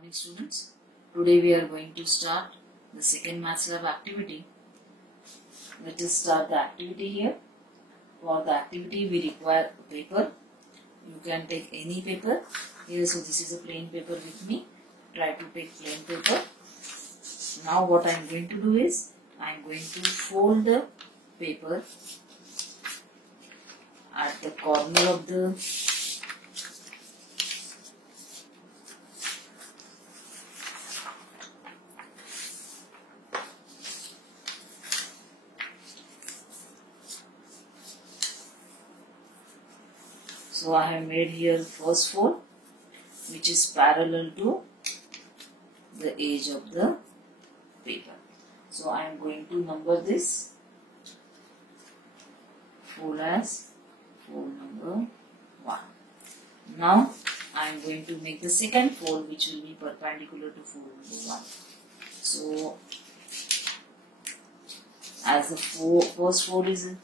Morning students. Today we are going to start the second Maths Lab activity. Let us start the activity here. For the activity we require a paper. You can take any paper. Here, so this is a plain paper with me. Try to take plain paper. Now what I am going to do is, I am going to fold the paper at the corner of the So I have made here first fold, which is parallel to the edge of the paper. So I am going to number this fold as fold number 1. Now I am going to make the second fold, which will be perpendicular to fold number 1. So as the first fold is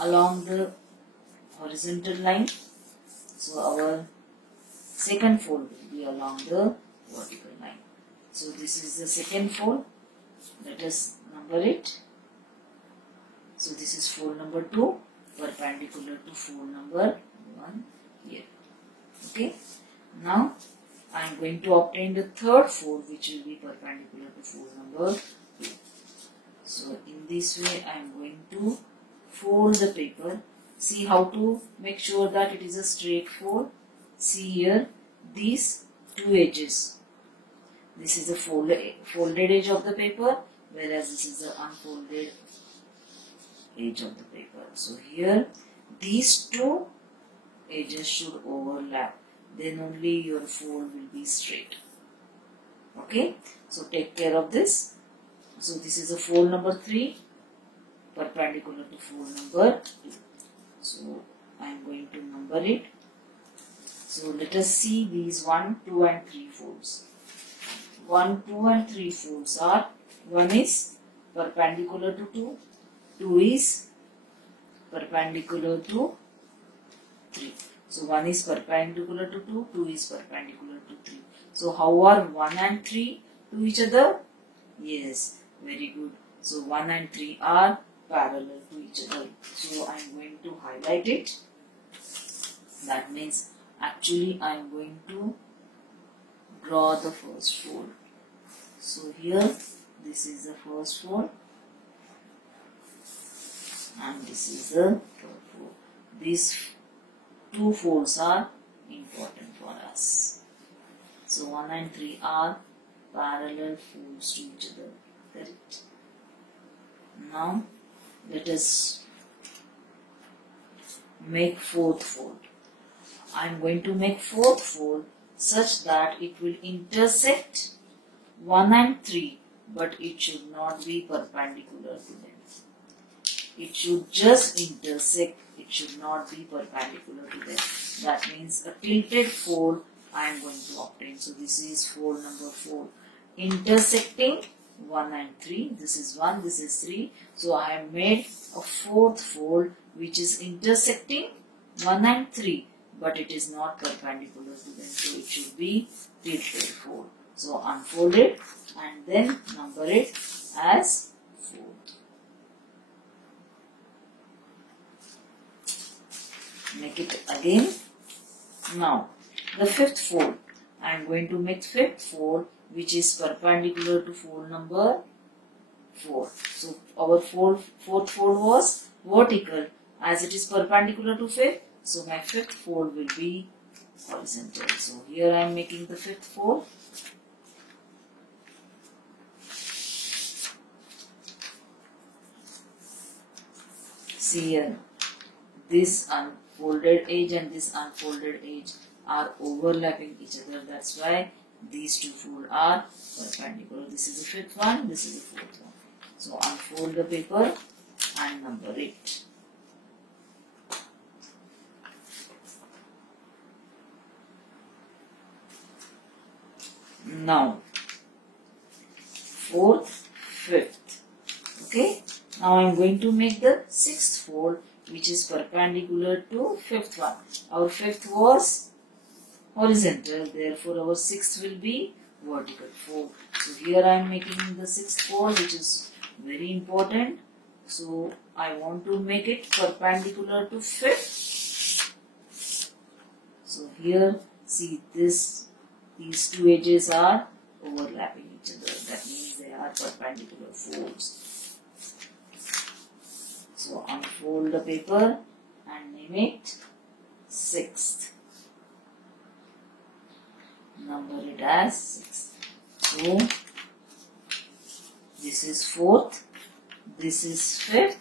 along the horizontal line, so our second fold will be along the vertical line. So this is the second fold. Let us number it. So this is fold number 2, perpendicular to fold number 1 here. Okay. Now I am going to obtain the third fold, which will be perpendicular to fold number 2. So in this way I am going to fold the paper. See how to make sure that it is a straight fold. See here, these two edges. This is the folded edge of the paper, whereas this is the unfolded edge of the paper. So here, these two edges should overlap. Then only your fold will be straight. Okay, so take care of this. So this is the fold number 3, perpendicular to fold number 2. So I am going to number it. So let us see these 1, 2 and 3 folds. 1, 2 and 3 folds are, 1 is perpendicular to 2, 2 is perpendicular to 3. So 1 is perpendicular to 2, 2 is perpendicular to 3. So how are 1 and 3 to each other? Yes, very good. So 1 and 3 are parallel to each other. So I am going to highlight it. That means actually I am going to draw the first fold. So here this is the first fold and this is the third fold. These two folds are important for us. So 1 and 3 are parallel folds to each other. Correct. Now let us make fourth fold. I am going to make fourth fold such that it will intersect 1 and 3, but it should not be perpendicular to them. It should just intersect, it should not be perpendicular to them. That means a tilted fold I am going to obtain. So this is fold number 4, intersecting 1 and 3. This is 1, this is 3. So I have made a fourth fold which is intersecting 1 and 3, but it is not perpendicular to them. So it should be tilted fold. So unfold it and then number it as 4th. Make it again. Now the fifth fold. I am going to make fifth fold, which is perpendicular to fold number 4. So our fourth fold was vertical, as it is perpendicular to fifth. So my fifth fold will be horizontal. So here I am making the fifth fold. See here, this unfolded edge and this unfolded edge are overlapping each other. That's why these two folds are perpendicular. This is the fifth one, this is the fourth one. So unfold the paper and number it. Now, fourth, fifth. Okay. Now I am going to make the sixth fold, which is perpendicular to fifth one. Our fifth was horizontal, therefore our sixth will be vertical fold. So here I am making the sixth fold, which is very important. So I want to make it perpendicular to fifth. So here, see these two edges are overlapping each other. That means they are perpendicular folds. So unfold the paper and name it sixth. Number it as 6. So this is 4th, this is 5th,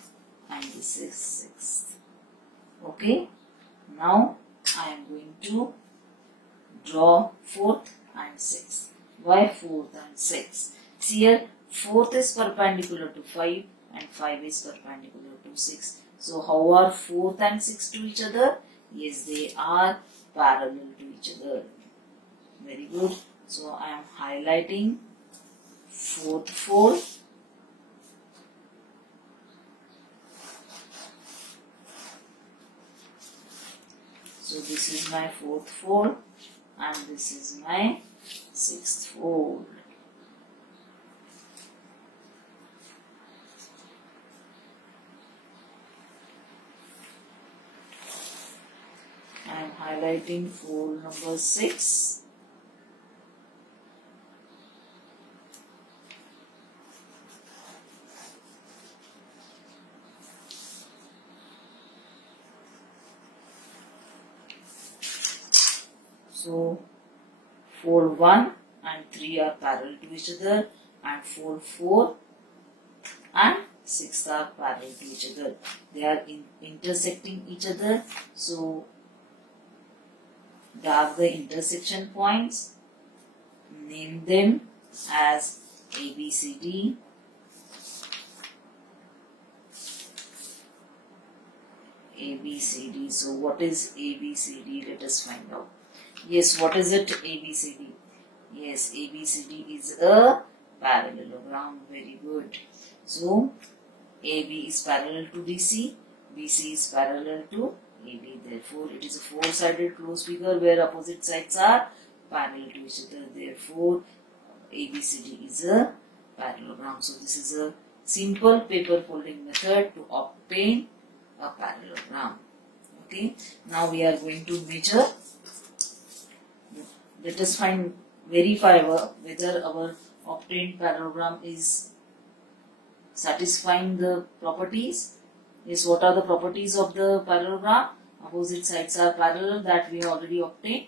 and this is 6th. Okay. Now I am going to draw 4th and 6th. Why 4th and 6th? See here, 4th is perpendicular to 5 and 5 is perpendicular to 6. So how are 4th and 6th to each other? Yes, they are parallel to each other. Very good. So I am highlighting 4th fold. So this is my 4th fold and this is my 6th fold. I am highlighting fold number 6. So fold 1 and 3 are parallel to each other, and fold 4 and 6 are parallel to each other. They are intersecting each other. So mark the intersection points, name them as ABCD. ABCD. So what is ABCD? Let us find out. Yes, what is it? ABCD. Yes, ABCD is a parallelogram. Very good. So AB is parallel to BC, BC is parallel to AB. Therefore, it is a four-sided closed figure where opposite sides are parallel to each other. Therefore, ABCD is a parallelogram. So this is a simple paper folding method to obtain a parallelogram. Okay. Now we are going to measure. Let us verify whether our obtained parallelogram is satisfying the properties. Yes, what are the properties of the parallelogram? Opposite sides are parallel, that we already obtained,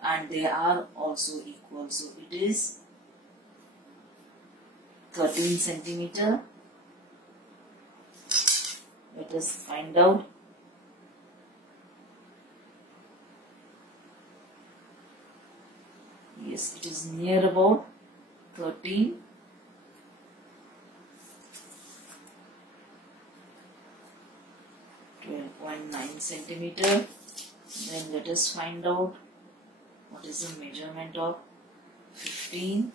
and they are also equal. So it is 13 centimeter. Let us find out. Yes, it is near about 13. 12.9 centimeter. Then let us find out what is the measurement of 15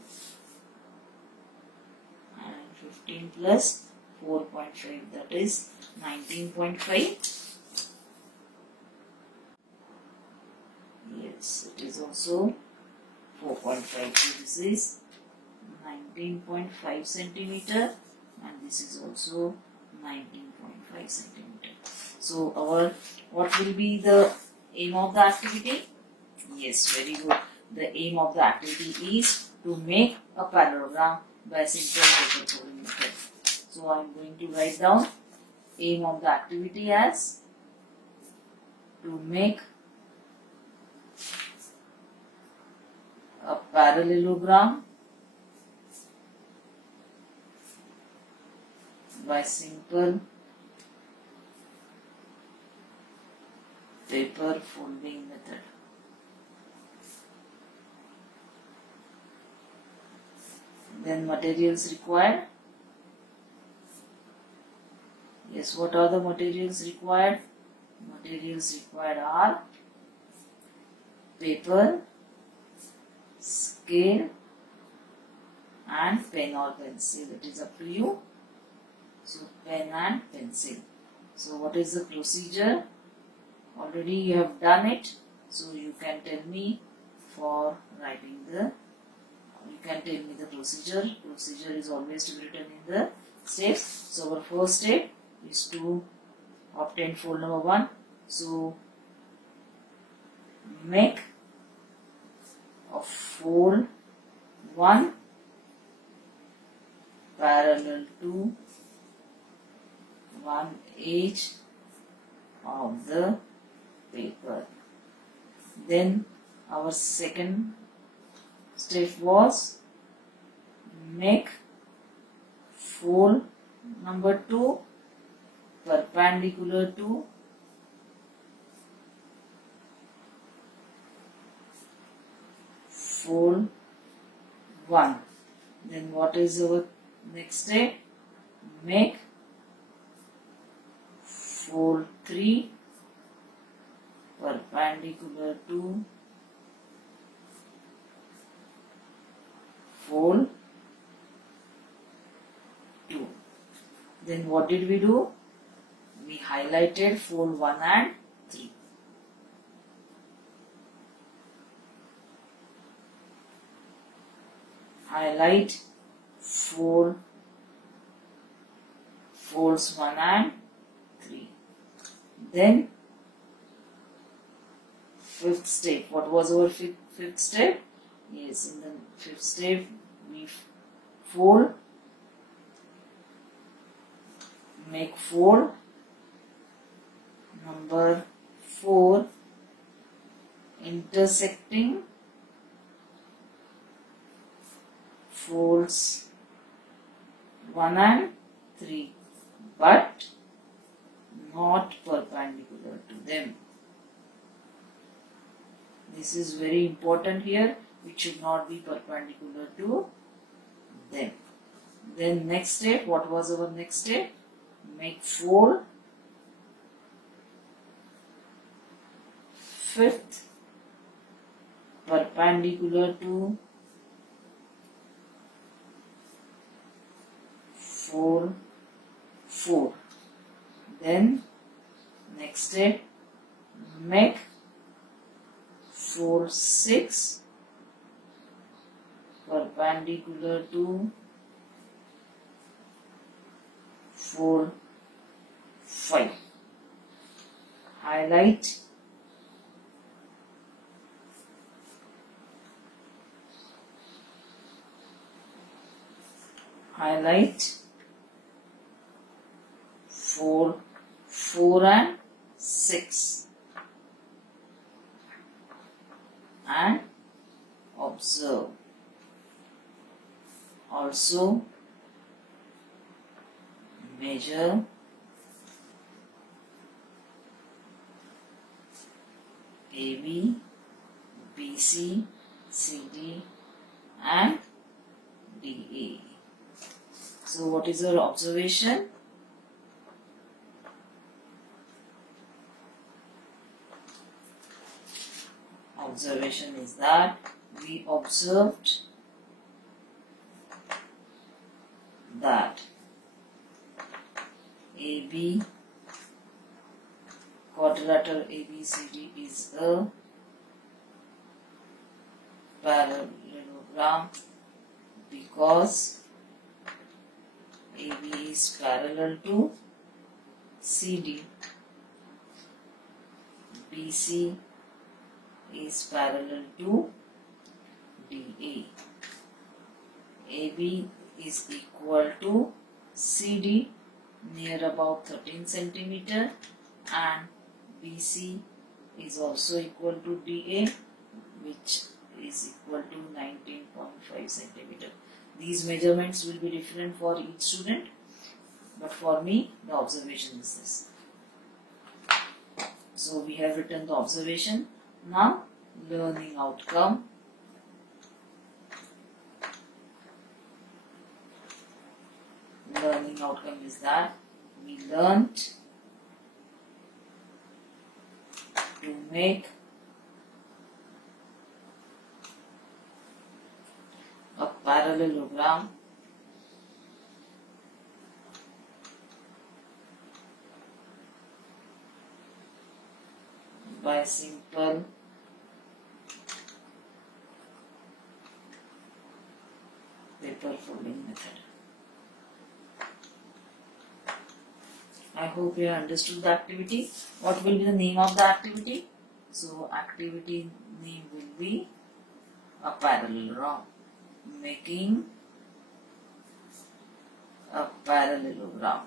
and 15 plus 4.5, that is 19.5. Yes, it is also 4.5. So this is 19.5 centimeter and this is also 19.5 centimeter. So what will be the aim of the activity? Yes, very good. The aim of the activity is to make a parallelogram by simple paper folding method. So I am going to write down aim of the activity as to make a parallelogram by simple paper folding method. Then materials required. Yes, what are the materials required? Materials required are paper, scale and pen or pencil. It is up to you. So pen and pencil. So what is the procedure? Already you have done it. So you can tell me for writing the can tell me the procedure. Procedure is always to be written in the steps. So our first step is to obtain fold number 1. So make a fold 1 parallel to one edge of the paper. Then our second step was make fold number 2 perpendicular to fold 1. Then what is our next step? Make fold 3 perpendicular to fold 2. Then what did we do? We highlighted fold 1 and 3. Highlight folds 1 and 3. Then fifth step. What was our fifth step? Yes, in the fifth step we make fold number 4 intersecting folds 1 and 3, but not perpendicular to them. This is very important here. It should not be perpendicular to them. Then next step, what was our next step? Make fold 5th perpendicular to fold 4. Then next step, make fold 6 perpendicular to fold 5. Highlight fold 4 and 6 and observe. Also measure AB, BC, CD and DA. So what is our observation? Observation is that we observed that AB, quadrilateral ABCD is a parallelogram because AB is parallel to CD, BC is parallel to DA, AB is equal to CD near about 13 centimeter and BC is also equal to DA, which is equal to 19.5 centimeter. These measurements will be different for each student, but for me the observation is this. So we have written the observation. Now learning outcome. Learning outcome is that we learnt to make a parallelogram by simple paper folding method. I hope you understood the activity. What will be the name of the activity? So activity name will be a parallelogram. Making a parallelogram.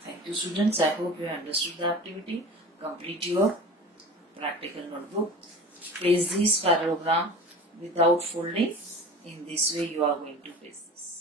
Thank you students. I hope you understood the activity. Complete your practical notebook. Paste this parallelogram without folding. In this way you are going to paste this.